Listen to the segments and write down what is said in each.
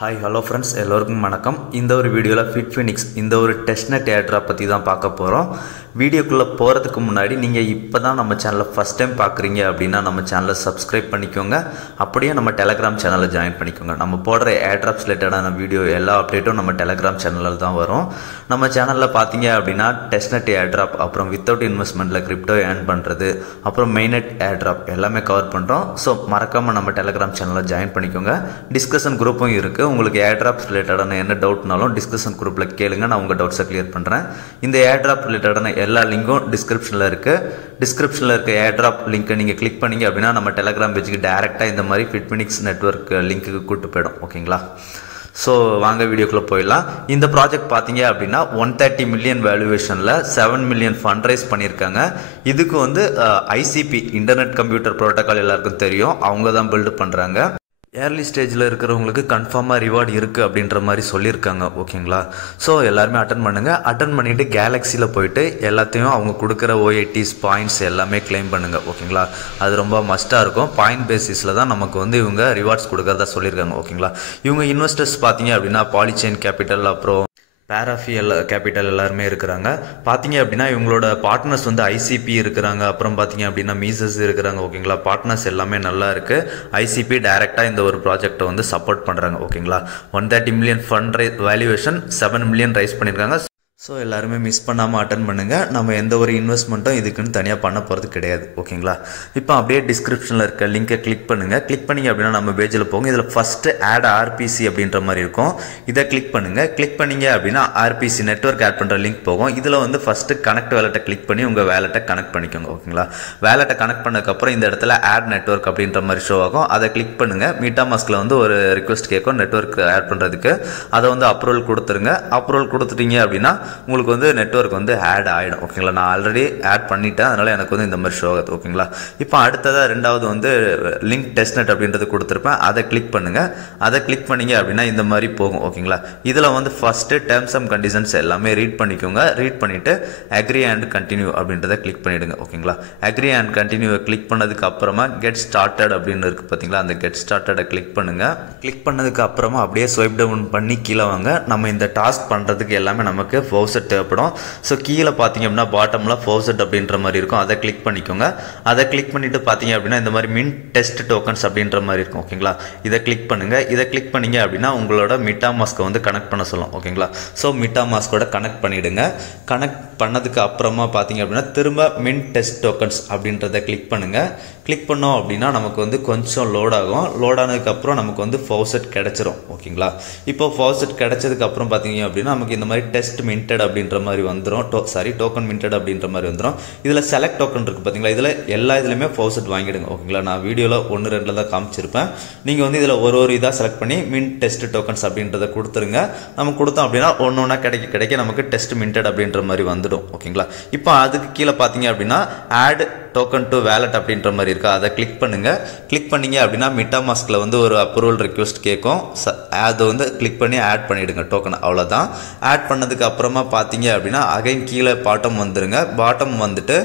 Hi hello friends, எல்லோருக்கும் வணக்கம். இந்த ஒரு வீடியோவில் ஃபிட்ஃபினிக்ஸ் இந்த ஒரு டெஸ்ட்நெட் ஏர்ட்ராப் பற்றி தான் பார்க்க போகிறோம். வீடியோக்குள்ளே போகிறதுக்கு முன்னாடி நீங்கள் இப்போ தான் நம்ம சேனலை ஃபஸ்ட் டைம் பார்க்குறீங்க அப்படின்னா நம்ம சேனலை சப்ஸ்கிரைப் பண்ணிக்கோங்க. அப்படியே நம்ம டெலகிராம் சேனலில் ஜாயின் பண்ணிக்கோங்க. நம்ம போடுற ஏர்ட்ராப்ஸ் ரிலேட்டடான வீடியோ எல்லா அப்டேட்டும் நம்ம டெலகிராம் சேனலில் தான் வரும். நம்ம சேனலில் பார்த்தீங்க அப்படின்னா டெஸ்ட்நெட் ஏர்ட்ராப், அப்புறம் வித்தவுட் இன்வெஸ்ட்மெண்ட்டில் கிரிப்டோ ஏர்ன் பண்ணுறது, அப்புறம் மெயினெட் ஏர்ட்ராப் எல்லாமே கவர் பண்ணுறோம். ஸோ மறக்காமல் நம்ம டெலகிராம் சேனலில் ஜாயின் பண்ணிக்கோங்க. டிஸ்கஷன் குரூப்பும் இருக்குது. உங்களுக்கு ஏர்ட்ராப்ஸ் ரிலேட்டடான என்ன டவுட்னாலும் டிஸ்கஷன் குரூப்பில் கேளுங்க, நான் உங்கள் டவுட்ஸை கிளியர் பண்ணுறேன். இந்த ஏர்ட்ராப் ரிலேட்டடான எல்லா லிங்கும் டிஸ்கிரிப்ஷனில் இருக்குது. டிஸ்கிரிப்ஷனில் இருக்க ஏர்ட்ராப் லிங்க்கை நீங்கள் கிளிக் பண்ணிங்க அப்படின்னா நம்ம டெலகிராம் பேஜுக்கு டேரெக்டாக இந்த மாதிரி ஃபிட்ஃபினிக்ஸ் நெட்வொர்க் லிங்க்குக்கு கூட்டு போயிடும். ஓகேங்களா? ஸோ வாங்க வீடியோக்குள்ளே போயிடலாம். இந்த ப்ராஜெக்ட் பார்த்தீங்க அப்படின்னா 130 மில்லியன் வேல்யூவேஷனில் 7 மில்லியன் ஃபண்ட் ரைஸ் பண்ணியிருக்காங்க. இதுக்கு வந்து ஐசிபி இன்டர்நெட் கம்ப்யூட்டர் ப்ரோட்டோக்கால் எல்லாருக்கும் தெரியும், அவங்க தான் பில்டு பண்ணுறாங்க. ஏர்லி ஸ்டேஜில் இருக்கிறவங்களுக்கு கன்ஃபார்மாக ரிவார்டு இருக்குது அப்படின்ற மாதிரி சொல்லியிருக்காங்க. ஓகேங்களா? ஸோ எல்லாருமே அட்டன் பண்ணுங்கள். அட்டன் பண்ணிவிட்டு கேலக்ஸியில் போயிட்டு எல்லாத்தையும் அவங்க கொடுக்குற OITs பாயிண்ட்ஸ் எல்லாமே கிளைம் பண்ணுங்கள். ஓகேங்களா? அது ரொம்ப மஸ்ட்டாக இருக்கும். பாயிண்ட் பேசிஸில் தான் நமக்கு வந்து இவங்க ரிவார்ட்ஸ் கொடுக்குறதா சொல்லியிருக்காங்க. ஓகேங்களா? இவங்க இன்வெஸ்டர்ஸ் பார்த்தீங்க அப்படின்னா பாலிச்செயின் கேபிட்டல், அப்புறம் பேராஃபியல் கேபிட்டல் எல்லாருமே இருக்கிறாங்க. பார்த்தீங்க அப்படின்னா இவங்களோட பார்ட்னர்ஸ் வந்து ஐசிபி இருக்கிறாங்க, அப்புறம் பார்த்தீங்க அப்படின்னா மீசஸ் இருக்கிறாங்க. ஓகேங்களா? பார்ட்னர்ஸ் எல்லாமே நல்லா இருக்குது. ஐசிபி டைரெக்டாக இந்த ஒரு ப்ராஜெக்டை வந்து சப்போர்ட் பண்ணுறாங்க. ஓகேங்களா? 130 million fund valuation 7 million rice பண்ணியிருக்காங்க. ஸோ எல்லாருமே மிஸ் பண்ணாமல் அட்டன் பண்ணுங்கள். நம்ம எந்த ஒரு இன்வெஸ்ட்மெண்ட்டும் இதுக்குன்னு தனியாக பண்ண போகிறது கிடையாது. ஓகேங்களா? இப்போ அப்படியே டிஸ்கிரிப்ஷனில் இருக்க லிங்கை கிளிக் பண்ணுங்கள். கிளிக் பண்ணிங்க அப்படின்னா நம்ம பேஜில் போங்க. இதில் ஃபஸ்ட்டு ஆட் ஆர்பிசி அப்படின்ற மாதிரி இருக்கும். இதை கிளிக் பண்ணுங்கள். கிளிக் பண்ணிங்க அப்படின்னா ஆர்பிசி நெட்வொர்க் ஆட் பண்ணுற லிங்க் போகும். இதில் வந்து ஃபஸ்ட்டு கனெக்ட் வேலெட்டை கிளிக் பண்ணி உங்கள் வேலெட்டை கனெக்ட் பண்ணிக்கோங்க. ஓகேங்களா? வேலெட்டை கனெக்ட் பண்ணதுக்கப்புறம் இந்த இடத்துல ஆட் நெட்வொர்க் அப்படின்ற மாதிரி ஷோ ஆகும். அதை கிளிக் பண்ணுங்கள். மீட்டாமாஸ்கில் வந்து ஒரு ரிக்வெஸ்ட் கேட்கும் நெட்வொர்க் ஆட் பண்ணுறதுக்கு. அதை வந்து அப்ரூவல் கொடுத்துருங்க. அப்ரூவல் கொடுத்துட்டீங்க அப்படின்னா உங்களுக்கு வந்து நெட்வொர்க் வந்து ஆட் ஆகிடும். ஓகேங்களா? நான் ஆல்ரெடி ஆட் பண்ணிட்டேன், அதனால் எனக்கு வந்து இந்த மாதிரி ஷோ ஆகுது. ஓகேங்களா? இப்போ அடுத்ததாக ரெண்டாவது வந்து லிங்க் டெஸ்ட்நெட் அப்படின்றது கொடுத்துருப்பேன். அதை கிளிக் பண்ணுங்கள். அதை கிளிக் பண்ணிங்க அப்படின்னா இந்த மாதிரி போகும். ஓகேங்களா? இதில் வந்து ஃபஸ்ட்டு டேர்ம்ஸ் அண்ட் கண்டிஷன்ஸ் எல்லாமே ரீட் பண்ணிக்கோங்க. ரீட் பண்ணிவிட்டு அக்ரி அண்ட் கண்டினியூ அப்படின்றத கிளிக் பண்ணிவிடுங்க. ஓகேங்களா? அக்ரி அண்ட் கண்டினியூவை கிளிக் பண்ணதுக்கு அப்புறமா கெட் ஸ்டார்டட் அப்படின்னு இருக்குது பார்த்தீங்களா? அந்த கெட் ஸ்டார்டடை கிளிக் பண்ணுங்கள். கிளிக் பண்ணதுக்கு அப்புறமா அப்படியே ஸ்வைப் டவுன் பண்ணி கீழே வாங்க. நம்ம இந்த டாஸ்க் பண்ணுறதுக்கு எல்லாமே நமக்கு ஃபவுசட் தேவைப்படும். ஸோ கீழே பார்த்தீங்க அப்படின்னா பாட்டமில் ஃபவுசட் அப்படின்ற மாதிரி இருக்கும். அதை கிளிக் பண்ணிக்கோங்க. அதை கிளிக் பண்ணிவிட்டு பார்த்தீங்க அப்படின்னா இந்த மாதிரி மின் டெஸ்ட் டோக்கன்ஸ் அப்படின்ற மாதிரி இருக்கும். ஓகேங்களா? இதை கிளிக் பண்ணுங்கள். இதை கிளிக் பண்ணிங்க அப்படின்னா உங்களோட மிட்டாமாஸ்கை வந்து கனெக்ட் பண்ண சொல்லும். ஓகேங்களா? ஸோ மிட்டாமாஸ்கோட கனெக்ட் பண்ணிவிடுங்க. கனெக்ட் பண்ணதுக்கு அப்புறமா பார்த்தீங்க அப்படின்னா திரும்ப மின் டெஸ்ட் டோக்கன்ஸ் அப்படின்றத கிளிக் பண்ணுங்கள். கிளிக் பண்ணோம் அப்படின்னா நமக்கு வந்து கொஞ்சம் லோட் ஆகும். லோட் ஆனதுக்கப்புறம் நமக்கு வந்து ஃபவுசட் கிடச்சிரும். ஓகேங்களா? இப்போ ஃபவுசட் கிடச்சதுக்கப்புறம் பார்த்தீங்க அப்படின்னா நமக்கு இந்த மாதிரி டெஸ்ட் மின்டட் அப்படின்ற மாதிரி வந்துடும். டோக்கன் மின்டட் அப்படின்ற மாதிரி வந்துடும். இதில் செலக்ட் டோக்கன் இருக்குது பார்த்தீங்களா? இதில் எல்லா இதுலையுமே ஃபவுசட் வாங்கிடுங்க. ஓகேங்களா? நான் வீடியோவில் 1-2 தான் காமிச்சிருப்பேன். நீங்கள் வந்து இதில் ஒரு இதாக செலக்ட் பண்ணி மின் டெஸ்ட் டோக்கன்ஸ் அப்படின்றத கொடுத்துருங்க. நம்ம கொடுத்தோம் அப்படின்னா ஒன்று கிடைக்க நமக்கு டெஸ்ட் மின்டட் அப்படின்ற மாதிரி வந்துடும். ஓகேங்களா? இப்போ அதுக்கு கீழே பார்த்தீங்க அப்படின்னா ஆட் டோக்கன் டு வேலட் அப்படின்ற மாதிரி இருக்கா? அதை கிளிக் பண்ணுங்கள். கிளிக் பண்ணிங்க அப்படின்னா மிட்டாமாஸ்கில் வந்து ஒரு அப்ரூவல் ரிக்வெஸ்ட் கேட்கும். அதை வந்து கிளிக் பண்ணி ஆட் பண்ணிவிடுங்க டோக்கன். அவ்வளோதான். ஆட் பண்ணதுக்கு அப்புறமா பார்த்தீங்க அப்படின்னா அகைன் கீழே பாட்டம் வந்துடுங்க. பாட்டம் வந்துட்டு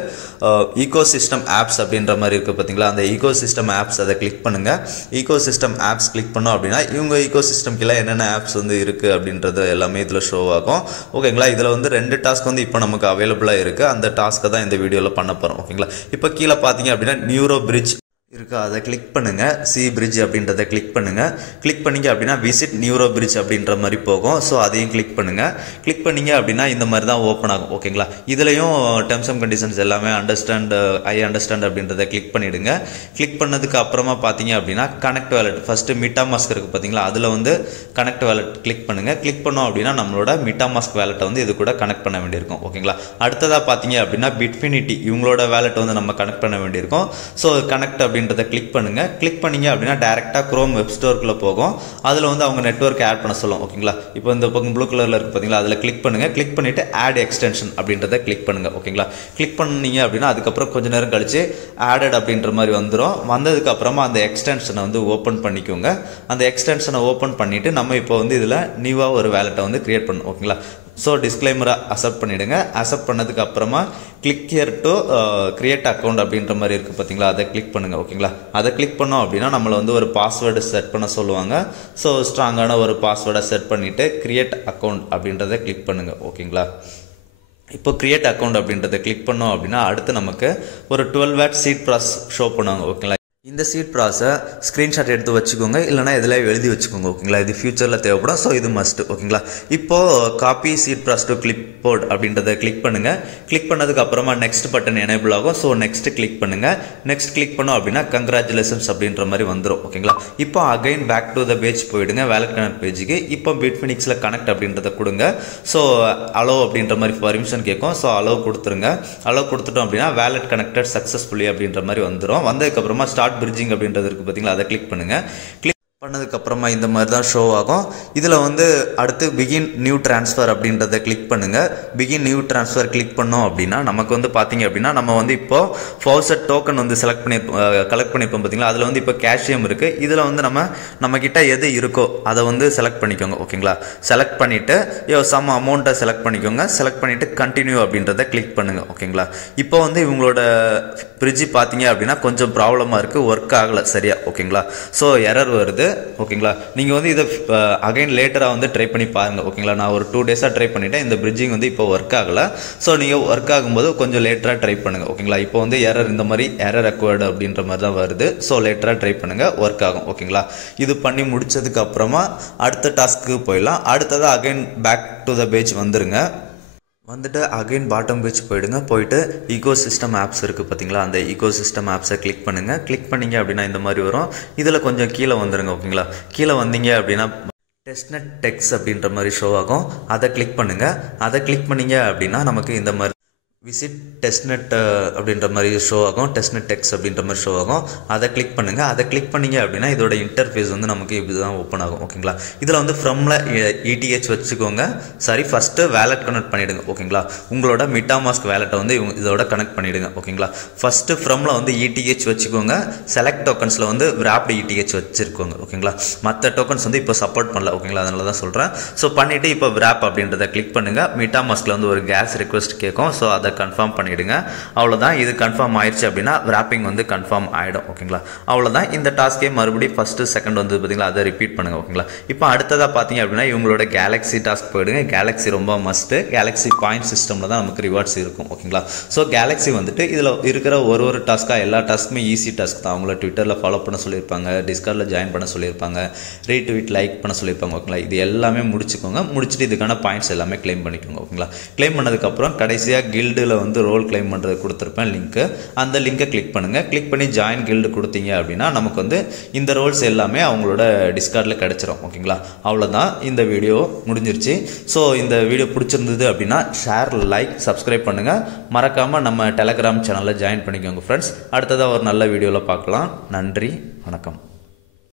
ஈகோ சிஸ்டம் ஆப்ஸ் அப்படின்ற மாதிரி இருக்குது பார்த்தீங்களா? அந்த ஈகோ சிஸ்டம் ஆப்ஸ் அதை கிளிக் பண்ணுங்கள். ஈகோ சிஸ்டம் ஆப்ஸ் கிளிக் பண்ணோம் அப்படின்னா இவங்க ஈகோ சிஸ்டம் கீழே என்னென்ன ஆப்ஸ் வந்து இருக்குது அப்படின்றது எல்லாமே இதில் ஷோ ஆகும். ஓகேங்களா? இதில் வந்து 2 டாஸ்க் வந்து இப்போ நமக்கு அவைலபிளாக இருக்குது. அந்த டாஸ்க்கை தான் இந்த வீடியோவில் பண்ண போகிறோம். ஓகேங்களா? இப்போ கீழே பார்த்தீங்க அப்படின்னா நியூரோ பிரிட்ஜ் இருக்கா? அதை கிளிக் பண்ணுங்கள். சி பிரிட்ஜ் அப்படின்றத கிளிக் பண்ணுங்கள். கிளிக் பண்ணிங்க அப்படின்னா விசிட் நியூரோ பிரிட்ஜ் அப்படின்ற மாதிரி போகும். ஸோ அதையும் கிளிக் பண்ணுங்கள். கிளிக் பண்ணிங்க அப்படின்னா இந்த மாதிரி தான் ஓப்பன் ஆகும். ஓகேங்களா? இதுலேயும் டேர்ம்ஸ் அண்ட் கண்டிஷன்ஸ் எல்லாமே ஐ அண்டர்ஸ்டாண்ட் அப்படின்றத கிளிக் பண்ணிவிடுங்க. கிளிக் பண்ணதுக்கு அப்புறமா பார்த்தீங்க அப்படின்னா கனெக்ட் வேலட் ஃபஸ்ட்டு மிட்டாமாஸ்க் இருக்குது பார்த்தீங்களா? அதில் வந்து கனெக்ட் வேலட் கிளிக் பண்ணுங்கள். கிளிக் பண்ணோம் அப்படின்னா நம்மளோட மிட்டாமாஸ்க் வேலட்டை வந்து இது கூட கனெக்ட் பண்ண வேண்டியிருக்கும். ஓகேங்களா? அடுத்ததாக பார்த்தீங்க அப்படின்னா பிட்ஃபினிட்டி இவங்களோட வேலட்டை வந்து நம்ம கனெக்ட் பண்ண வேண்டியிருக்கும். ஸோ கனெக்ட் அப்படின்றத கிளிக் பண்ணுங்க. கிளிக் பண்ணீங்க அப்படின்னா டைரக்டா குரோம் வெப் ஸ்டோருக்குள்ள போகும். அதுல வந்து அவங்க நெட்வொர்க் ஆட் பண்ண சொல்லும். ஓகேங்களா? இப்போ இந்த பக்கம் ப்ளூ கலர்ல இருக்கு பாத்தீங்களா? அதுல கிளிக் பண்ணுங்க. கிளிக் பண்ணிட்டு ஆட் எக்ஸ்டென்ஷன் அப்படின்றத கிளிக் பண்ணுங்க. ஓகேங்களா? கிளிக் பண்ணீங்க அப்படின்னா அதுக்கப்புறம் கொஞ்ச நேரம் கழிச்சு ஆடட் அப்படின்ற மாதிரி வந்துடும். வந்ததுக்கு அப்புறமா அந்த எக்ஸ்டென்ஷனை வந்து ஓப்பன் பண்ணிக்கோங்க. அந்த எக்ஸ்டென்ஷனை ஓப்பன் பண்ணிட்டு நம்ம இப்போ வந்து இதுல நியூவா ஒரு வேலட்டை வந்து கிரியேட் பண்ணணும். ஓகேங்களா? ஸோ டிஸ்க்ளைமரை அக்செப்ட் பண்ணிவிடுங்க. அக்செப்ட் பண்ணதுக்கு அப்புறமா click here to create account அப்படின்ற மாதிரி இருக்குது பார்த்தீங்களா, அதை கிளிக் பண்ணுங்கள். ஓகேங்களா, அதை கிளிக் பண்ணோம் அப்படின்னா நம்மளை வந்து ஒரு பாஸ்வேர்டு செட் பண்ண சொல்லுவாங்க. ஸோ ஸ்ட்ராங்கான ஒரு பாஸ்வேர்டை செட் பண்ணிவிட்டு கிரியேட் அக்கௌண்ட் அப்படின்றத கிளிக் பண்ணுங்கள். ஓகேங்களா, இப்போ கிரியேட் அக்கௌண்ட் அப்படின்றத கிளிக் பண்ணோம் அப்படின்னா அடுத்து நமக்கு ஒரு 12 வாட் சீட் ப்ராசஸ் ஷோ பண்ணுவாங்க. ஓகேங்களா, இந்த சீட் ப்ராஸை ஸ்க்ரீன்ஷாட் எடுத்து வச்சுக்கோங்க, இல்லைனா இதில் எழுதி வச்சுக்கோங்க. ஓகேங்களா, இது ஃபியூச்சரில் தேவைப்படும். ஸோ இது மஸ்ட். ஓகேங்களா, இப்போது copy seed phrase to clipboard அப்படின்றத கிளிக் பண்ணுங்கள். கிளிக் பண்ணதுக்கு அப்புறமா நெக்ஸ்ட் பட்டன் எனேபிள் ஆகும். ஸோ நெக்ஸ்ட் கிளிக் பண்ணுங்கள். நெக்ஸ்ட் கிளிக் பண்ணோம் அப்படின்னா கங்க்ராச்சுலேஷன்ஸ் அப்படின்ற மாதிரி வந்துடும். ஓகேங்களா, இப்போ again back to the page போயிடுங்க, வேலட் கனெக்ட் பேஜுக்கு. இப்போ பிட்ஃபினிக்ஸில் கனெக்ட் அப்படின்றத கொடுங்க. ஸோ அலோ அப்படின்ற மாதிரி பர்மிஷன் கேட்கும். ஸோ அலோ கொடுத்துருங்க. அலோ கொடுத்துட்டோம் அப்படின்னா வேலட் கனெக்டட் சக்ஸஸ்ஃபுல்லி அப்படின்ற மாதிரி வந்துடும். வந்ததுக்கப்புறமா ஸ்டார்ட் பிரிட்ஜிங் அப்படின்றது இருக்குது பார்த்தீங்களா, அதை கிளிக் பண்ணுங்கள். கிளிக் பண்ணதுக்கப்புறமா இந்த மாதிரி தான் ஷோ ஆகும். இதில் வந்து அடுத்து பிகின் நியூ ட்ரான்ஸ்ஃபர் அப்படின்றத கிளிக் பண்ணுங்கள். பிகின் நியூ ட்ரான்ஸ்ஃபர் கிளிக் பண்ணோம் அப்படின்னா நமக்கு வந்து பார்த்தீங்க அப்படின்னா நம்ம வந்து இப்போது ஃபவுசட் டோக்கன் வந்து கலெக்ட் பண்ணியிருப்போம் பார்த்தீங்களா, அதில் வந்து இப்போ கேஷியம் இருக்குது. இதில் வந்து நம்மக்கிட்ட எது இருக்கோ அதை வந்து செலக்ட் பண்ணிக்கோங்க. ஓகேங்களா, செலக்ட் பண்ணிவிட்டு சம் அமௌண்ட்டை செலக்ட் பண்ணிக்கோங்க. செலக்ட் பண்ணிவிட்டு கண்டினியூ அப்படின்றத கிளிக் பண்ணுங்கள். ஓகேங்களா, இப்போ வந்து இவங்களோட பிரிட்ஜ் பார்த்தீங்க அப்படின்னா கொஞ்சம் ப்ராப்ளமாக இருக்குது, ஒர்க் ஆகலை சரியா. ஓகேங்களா, ஸோ எரர் வருது. ஓகேங்களா, நீங்கள் வந்து இதை அகைன் லேட்டராக வந்து ட்ரை பண்ணி பாருங்கள். ஓகேங்களா, நான் ஒரு 2 டேஸாக ட்ரை பண்ணிவிட்டேன். இந்த பிரிட்ஜிங் வந்து இப்போ ஒர்க் ஆகலை. ஸோ நீங்கள் ஒர்க் ஆகும்போது கொஞ்சம் லேட்டராக ட்ரை பண்ணுங்கள். ஓகேங்களா, இப்போ வந்து எரர் இந்த மாதிரி எரர் அக்வர்டு அப்படின்ற மாதிரி தான் வருது. ஸோ லேட்டராக ட்ரை பண்ணுங்கள், ஒர்க் ஆகும். ஓகேங்களா, இது பண்ணி முடிச்சதுக்கு அப்புறமா அடுத்த டாஸ்க்கு போயிடலாம். அடுத்ததாக again back to the page வந்துருங்க. வந்துட்டு அகைன் பாட்டம் பேஜ் போயிடுங்க. போயிட்டு ஈகோ சிஸ்டம் ஆப்ஸ் இருக்குது பார்த்தீங்களா, அந்த ஈகோ சிஸ்டம் ஆப்ஸை கிளிக் பண்ணுங்கள். கிளிக் பண்ணிங்க அப்படின்னா இந்த மாதிரி வரும். இதில் கொஞ்சம் கீழே வந்துடுங்க. ஓகேங்களா, கீழே வந்தீங்க அப்படின்னா டெஸ்ட்நெட் டெக்ஸ் அப்படின்ற மாதிரி ஷோ ஆகும். அதை கிளிக் பண்ணுங்கள். அதை கிளிக் பண்ணிங்க அப்படின்னா நமக்கு இந்த மாதிரி விசிட் டெஸ்ட்நெட் அப்படின்ற மாதிரி ஷோ ஆகும். டெஸ்ட்நெட் டெக்ஸ் அப்படின்ற மாதிரி ஷோ ஆகும். அதை கிளிக் பண்ணுங்கள். அதை கிளிக் பண்ணிங்க அப்படின்னா இதோட இன்டர்ஃபேஸ் வந்து நமக்கு இப்படி தான் ஓப்பன் ஆகும். ஓகேங்களா, இதில் வந்து ஃப்ரம்ல ETH வச்சுக்கோங்க. சாரி, ஃபஸ்ட்டு வேலட் கனெக்ட் பண்ணிவிடுங்க. ஓகேங்களா, உங்களோட மிட்டாமாஸ்க் வேலட்டை வந்து இதோட கனெக்ட் பண்ணிவிடுங்க. ஓகேங்களா, ஃபஸ்ட்டு ஃப்ரம்ல வந்து ETH வச்சுக்கோங்க. செலக்ட் டோக்கன்ஸில் வந்து wrapped ETH வச்சுருக்கோங்க. ஓகேங்களா, மற்ற டோக்கன்ஸ் வந்து இப்போ சப்போர்ட் பண்ணல. ஓகேங்களா, அதனால தான் சொல்கிறேன். ஸோ பண்ணிவிட்டு இப்போ wrap அப்படின்றத கிளிக் பண்ணுங்கள். மிட்டாமாஸ்கில் வந்து ஒரு கேஸ் ரிக்வெஸ்ட் கேட்கும். ஸோ அதை கன்ஃபார்ம் பண்ணிவிடுங்க. அவ்வளோதான், இது கன்ஃபார்ம் ஆயிடுச்சு அப்படின்னா wrapping வந்து கன்ஃபார்ம் ஆகிடும். ஓகேங்களா, அவ்வளோதான். இந்த டாஸ்க்கே மறுபடியும் ஃபஸ்ட்டு செகண்ட் வந்து பார்த்தீங்களா, அதை ரிப்பீட் பண்ணுங்கள். ஓகேங்களா, இப்போ அடுத்ததாக பார்த்தீங்க அப்படின்னா இவங்களோட கேலக்ஸி டாஸ்க் போயிடுங்க. கேலக்ஸி ரொம்ப மஸ்ட்டு. கேலக்ஸி பாயிண்ட் சிஸ்டமில் தான் நமக்கு ரிவார்ட்ஸ் இருக்கும். ஓகேங்களா, ஸோ கேலக்ஸி வந்துட்டு இதில் இருக்கிற ஒரு டாஸ்க்காக எல்லா டாஸ்க்குமே ஈஸி டாஸ்க் தான். அவங்கள ட்விட்டரில் ஃபாலோ பண்ண சொல்லியிருப்பாங்க, டிஸ்கார்டில் ஜாயின் பண்ண சொல்லியிருப்பாங்க, ரீட்வீட் லைக் பண்ண சொல்லியிருப்பாங்க. ஓகேங்களா, இது எல்லாமே முடிச்சுக்கோங்க. முடிச்சுட்டு இதுக்கான பாயிண்ட்ஸ் எல்லாமே கிளைம் பண்ணிக்கோங்க. ஓகேங்களா, கிளைம் பண்ணதுக்கப்புறம் கடைசியாக கில்டில் வந்து ரோல் கிளைம் பண்ணுறது கொடுத்துருப்பேன் லிங்க்கு. அந்த லிங்கை கிளிக் பண்ணுங்கள். கிளிக் பண்ணி ஜாயின் கில்டு கொடுத்தீங்க அப்படின்னா நமக்கு வந்து இந்த ரோல்ஸ் எல்லாமே அவங்களோட டிஸ்கார்டில் கிடச்சிரும். ஓகேங்களா, அவ்வளோதான், இந்த வீடியோ முடிஞ்சிருச்சு. ஸோ இந்த வீடியோ பிடிச்சிருந்தது அப்படின்னா ஷேர், லைக், சப்ஸ்கிரைப் பண்ணுங்கள். மறக்காமல் நம்ம டெலகிராம் சேனலில் ஜாயின் பண்ணிக்கோங்க ஃப்ரெண்ட்ஸ். அடுத்ததாக ஒரு நல்ல வீடியோவில் பார்க்கலாம். நன்றி, வணக்கம்.